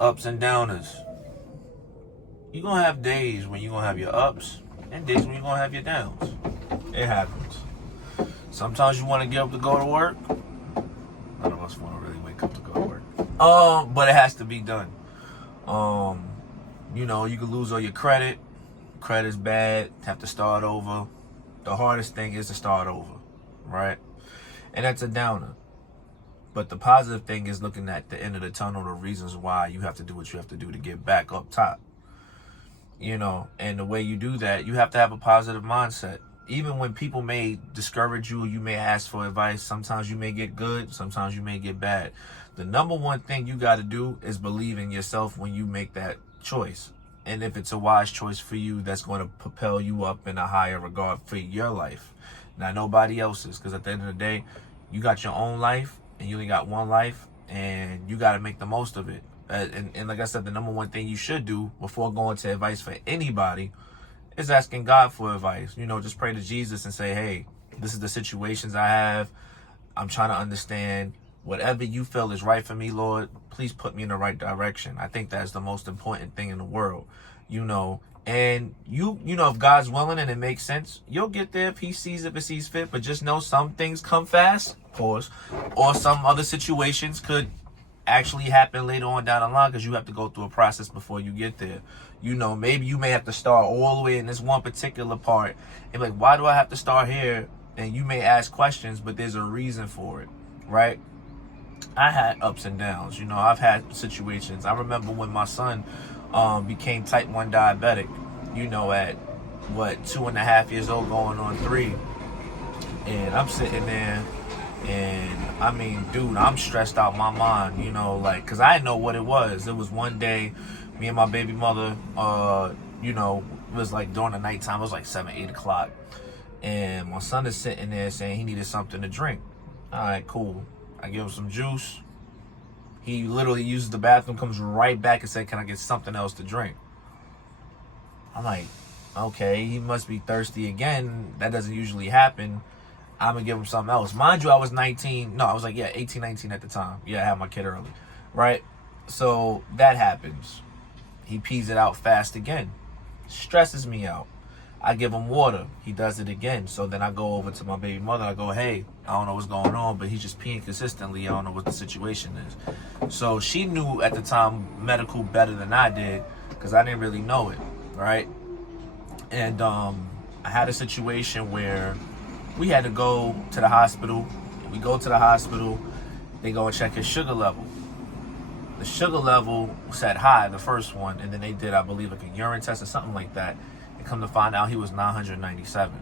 ups and downers. You're going to have days when you're going to have your ups and days when you're going to have your downs. It happens. Sometimes you want to get up to go to work. None of us want to really wake up to go to work. But it has to be done. You know, you can lose all your credit. Credit's bad. Have to start over. The hardest thing is to start over, right? And that's a downer. But the positive thing is looking at the end of the tunnel, the reasons why you have to do what you have to do to get back up top. You know, and the way you do that, you have to have a positive mindset. Even when people may discourage you, you may ask for advice. Sometimes you may get good, sometimes you may get bad. The number one thing you got to do is believe in yourself when you make that choice. And if it's a wise choice for you, that's going to propel you up in a higher regard for your life, not nobody else's. Because at the end of the day, you got your own life and you only got one life, and you got to make the most of it. And like I said, the number one thing you should do before going to advice for anybody is asking God for advice. You know, just pray to Jesus and say, hey, this is the situations I have. I'm trying to understand. Whatever you feel is right for me, Lord, please put me in the right direction. I think that's the most important thing in the world, you know. And you know, if God's willing and it makes sense, you'll get there if he sees fit. But just know some things come fast, pause, or some other situations could actually happen later on down the line, because you have to go through a process before you get there. You know, maybe you may have to start all the way in this one particular part and be like, why do I have to start here? And you may ask questions, but there's a reason for it, right? I had ups and downs. You know, I've had situations. I remember when my son became type 1 diabetic, you know, at 2.5 years old, going on 3. And I'm sitting there, and I mean, dude, I'm stressed out my mind, you know, like, because I didn't know what it was. It was one day, me and my baby mother, you know, it was like during the nighttime, it was like 7, 8 o'clock. And my son is sitting there saying he needed something to drink. All right, cool. I give him some juice. He literally uses the bathroom, comes right back and said, can I get something else to drink? I'm like, okay, he must be thirsty again. That doesn't usually happen. I'm going to give him something else. Mind you, I was 19. No, I was like, 18, 19 at the time. Yeah, I had my kid early, right? So that happens. He pees it out fast again. Stresses me out. I give him water. He does it again. So then I go over to my baby mother. I go, hey, I don't know what's going on, but he's just peeing consistently. I don't know what the situation is. So she knew at the time medical better than I did, because I didn't really know it, right? And I had a situation where we had to go to the hospital. We go to the hospital. They go and check his sugar level. The sugar level said high, the first one, and then they did, I believe, like a urine test or something like that. Come to find out, he was 997.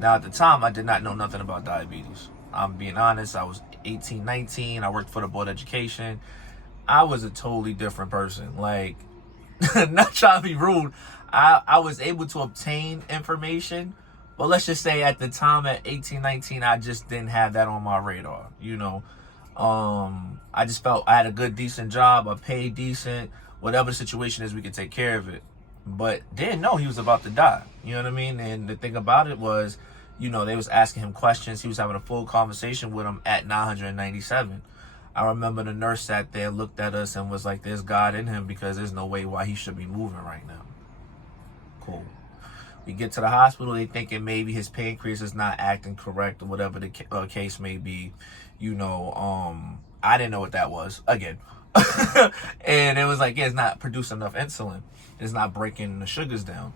Now, at the time, I did not know nothing about diabetes. I'm being honest. I was 18, 19. I worked for the board of education. I was a totally different person. Like, not trying to be rude, I was able to obtain information, but let's just say at the time at 18, 19, I just didn't have that on my radar, you know. I just felt I had a good, decent job. I paid decent. Whatever the situation is, we could take care of it. But didn't know he was about to die. You know what I mean? And the thing about it was, you know, they was asking him questions. He was having a full conversation with him at 997. I remember the nurse sat there, looked at us, and was like, there's God in him, because there's no way why he should be moving right now. Cool. We get to the hospital. They thinking maybe his pancreas is not acting correct or whatever the case may be. You know, I didn't know what that was. Again. And it was like, yeah, it's not producing enough insulin. It's not breaking the sugars down.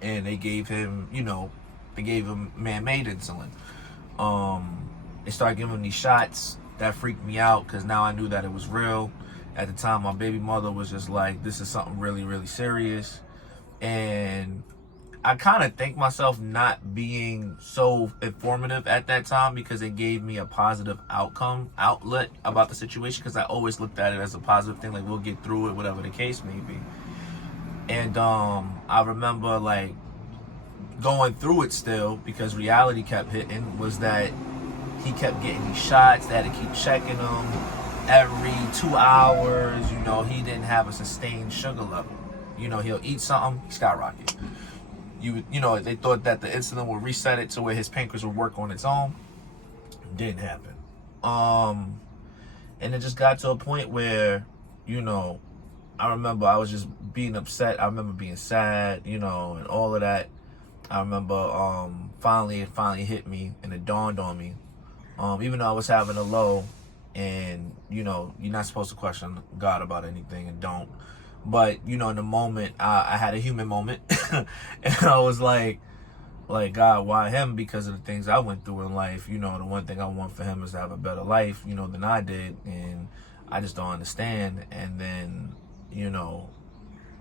And they gave him, you know, man-made insulin. They started giving him these shots. That freaked me out, because now I knew that it was real. At the time, my baby mother was just like, this is something really, really serious. And I kind of thank myself not being so informative at that time, because it gave me a positive outlet about the situation, because I always looked at it as a positive thing, like, we'll get through it, whatever the case may be. And I remember, like, going through it still, because reality kept hitting, was that he kept getting these shots. They had to keep checking him every 2 hours. You know, he didn't have a sustained sugar level. You know, he'll eat something, skyrocket. You know, they thought that the insulin would reset it to where his pancreas would work on its own. Didn't happen. And it just got to a point where you know, I remember I was just being upset. I remember being sad, you know, and all of that. I remember finally it hit me, and it dawned on me. Even though I was having a low, and you know, you're not supposed to question God about anything, and don't. But you know, in the moment, I had a human moment, and I was like, God, why him? Because of the things I went through in life. You know, the one thing I want for him is to have a better life, you know, than I did, and I just don't understand. And then, you know,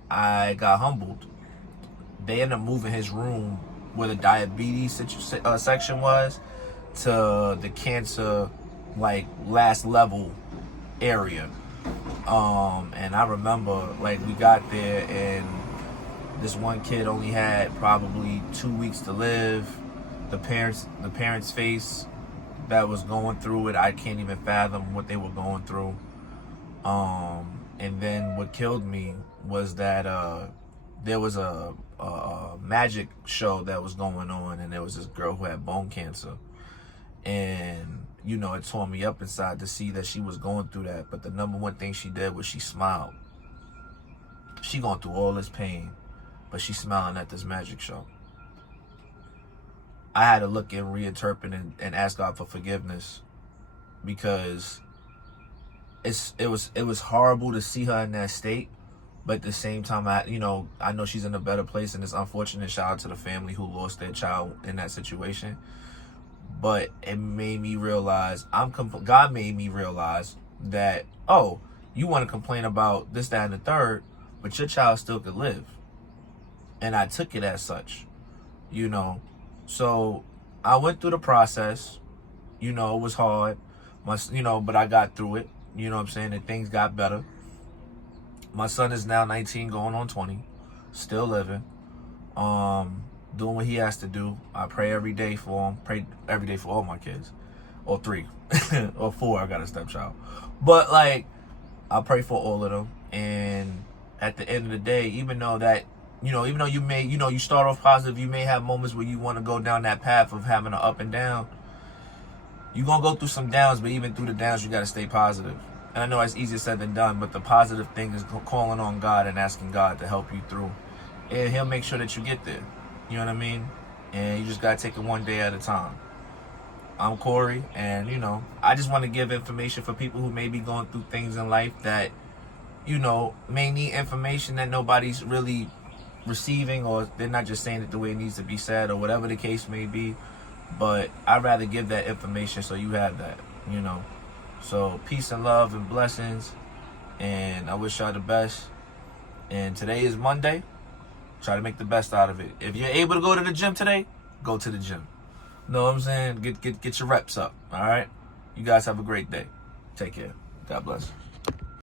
I got humbled. They ended up moving his room where the diabetes section was to the cancer, like, last level area. And I remember, like, we got there, and this one kid only had probably 2 weeks to live. The parents' face that was going through it, I can't even fathom what they were going through. And then what killed me was that there was a magic show that was going on, and there was this girl who had bone cancer. And, you know, it tore me up inside to see that she was going through that. But the number one thing she did was she smiled. She going through all this pain, but she's smiling at this magic show. I had to look and reinterpret and ask God for forgiveness, because it was horrible to see her in that state. But at the same time, I know she's in a better place, and it's unfortunate. Shout out to the family who lost their child in that situation. But it made me realize, God made me realize that, oh, you want to complain about this, that, and the third, but your child still could live. And I took it as such, you know. So I went through the process. You know, it was hard, but I got through it. You know what I'm saying? And things got better. My son is now 19, going on 20, still living, doing what he has to do. I pray every day for him, pray every day for all my kids, or 3, or 4, I got a stepchild. But, like, I pray for all of them, and at the end of the day, even though you may, you start off positive, you may have moments where you want to go down that path of having an up and down. You're going to go through some downs, but even through the downs, you got to stay positive. And I know it's easier said than done, but the positive thing is calling on God and asking God to help you through. And he'll make sure that you get there. You know what I mean? And you just got to take it one day at a time. I'm Corey, and, I just want to give information for people who may be going through things in life that, may need information that nobody's really receiving, or they're not just saying it the way it needs to be said, or whatever the case may be. But I'd rather give that information so you have that, So peace and love and blessings, and I wish y'all the best. And today is Monday. Try to make the best out of it. If you're able to go to the gym today, go to the gym. Know what I'm saying? Get your reps up, all right? You guys have a great day. Take care. God bless.